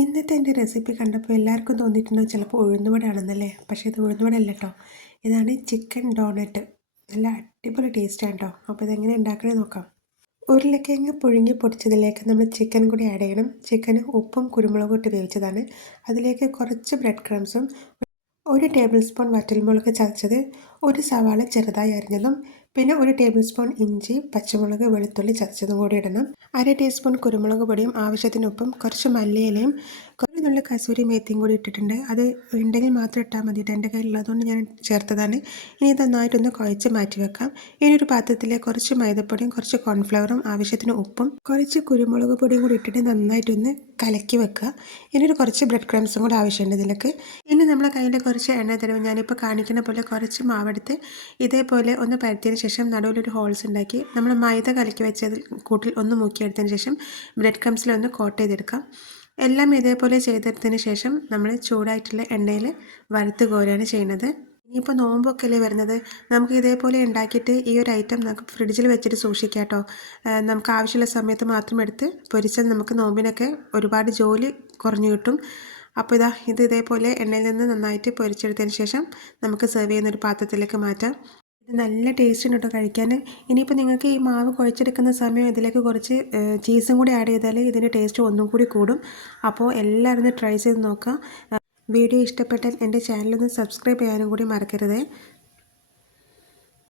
ഇന്നത്തെ എൻ്റെ റെസിപ്പി കണ്ടപ്പോൾ എല്ലാവർക്കും തോന്നിയിട്ടുണ്ടോ ചിലപ്പോൾ ഉഴുന്നുവടയാണെന്നല്ലേ? പക്ഷേ ഇത് ഉഴുന്നുവടയല്ല കേട്ടോ. ഇതാണ് ചിക്കൻ ഡോണറ്റ്. നല്ല അടിപൊളി ടേസ്റ്റാണ് കേട്ടോ. അപ്പോൾ ഇതെങ്ങനെ ഉണ്ടാക്കണേ നോക്കാം. ഉരുളക്കിഴങ്ങ് പുഴുങ്ങി പൊടിച്ചതിലേക്ക് നമ്മൾ ചിക്കൻ കൂടി ആഡ് ചെയ്യണം. ചിക്കന് ഉപ്പും കുരുമുളകും ഇട്ട് വേവിച്ചതാണ്. അതിലേക്ക് കുറച്ച് ബ്രെഡ് ക്രംസും, ഒരു ടേബിൾ സ്പൂൺ വറ്റൽമുളക് ചതച്ചത്, ഒരു സവാള ചെറുതായി അരിഞ്ഞതും, പിന്നെ ഒരു ടേബിൾ സ്പൂൺ ഇഞ്ചി, പച്ചമുളക്, വെളുത്തുള്ളി ചതച്ചതും കൂടി ഇടണം. അര ടീസ്പൂൺ കുരുമുളക് പൊടിയും ആവശ്യത്തിന് ഉപ്പും കുറച്ച് മല്ലിയിലയും കുറേ നുള്ള കസൂരി മേത്തിയും കൂടി ഇട്ടിട്ടുണ്ട്. അത് ഉണ്ടെങ്കിൽ മാത്രം ഇട്ടാൽ മതി. എൻ്റെ കയ്യിലുള്ളതുകൊണ്ട് ഞാൻ ചേർത്തതാണ്. ഇനി ഇത് നന്നായിട്ടൊന്ന് കുഴച്ച് മാറ്റി വെക്കാം. ഇനി ഒരു പാത്രത്തിലേക്ക് കുറച്ച് മൈദപ്പൊടിയും കുറച്ച് കോൺഫ്ലവറും ആവശ്യത്തിന് ഉപ്പും കുറച്ച് കുരുമുളക് പൊടിയും കൂടി ഇട്ടിട്ട് നന്നായിട്ടൊന്ന് കലക്കി വെക്കുക. ഇനി ഒരു കുറച്ച് ബ്രെഡ് ക്രംസും കൂടി ആവശ്യമുണ്ട് ഇതിലേക്ക്. ഇനി നമ്മളെ കയ്യിൽ കുറച്ച് എണ്ണ തരും. ഞാനിപ്പോൾ കാണിക്കുന്ന പോലെ കുറച്ച് മാവെടുത്ത് ഇതേപോലെ ഒന്ന് പരത്തിയതിന് ശേഷം നടുവിലൊരു ഹോൾസ് ഉണ്ടാക്കി നമ്മൾ മൈദ കലക്കി വെച്ചതിൽ കൂട്ടിൽ ഒന്ന് മുക്കിയെടുത്തതിന് ശേഷം ബ്രെഡ് ക്രംസിലൊന്ന് കോട്ട് ചെയ്തെടുക്കാം. എല്ലാം ഇതേപോലെ ചെയ്തെടുത്തതിന് ശേഷം നമ്മൾ ചൂടായിട്ടുള്ള എണ്ണയിൽ വറുത്ത് കോരുകയാണ് ചെയ്യുന്നത്. ഇനിയിപ്പോൾ നോമ്പൊക്കെ അല്ലേ വരുന്നത്, നമുക്ക് ഇതേപോലെ ഉണ്ടാക്കിയിട്ട് ഈ ഒരു ഐറ്റം നമുക്ക് ഫ്രിഡ്ജിൽ വെച്ചിട്ട് സൂക്ഷിക്കാം കേട്ടോ. നമുക്ക് ആവശ്യമുള്ള സമയത്ത് മാത്രം എടുത്ത് പൊരിച്ചാൽ നമുക്ക് നോമ്പിനൊക്കെ ഒരുപാട് ജോലി കുറഞ്ഞു കിട്ടും. അപ്പോൾ ഇത് ഇതേപോലെ എണ്ണയിൽ നിന്ന് നന്നായിട്ട് പൊരിച്ചെടുത്തതിന് ശേഷം നമുക്ക് സെർവ് ചെയ്യുന്ന ഒരു പാത്രത്തിലേക്ക് മാറ്റാം. ഇത് നല്ല ടേസ്റ്റ് ഉണ്ട് കേട്ടോ കഴിക്കാൻ. ഇനിയിപ്പോൾ നിങ്ങൾക്ക് ഈ മാവ് കുഴച്ചെടുക്കുന്ന സമയം ഇതിലേക്ക് കുറച്ച് ചീസും കൂടി ആഡ് ചെയ്താൽ ഇതിൻ്റെ ടേസ്റ്റ് ഒന്നും കൂടി കൂടും. അപ്പോൾ എല്ലാവരും ഒന്ന് ട്രൈ ചെയ്ത് നോക്കുക. വീഡിയോ ഇഷ്ടപ്പെട്ടാൽ എൻ്റെ ചാനലൊന്ന് സബ്സ്ക്രൈബ് ചെയ്യാനും കൂടി മറക്കരുത്.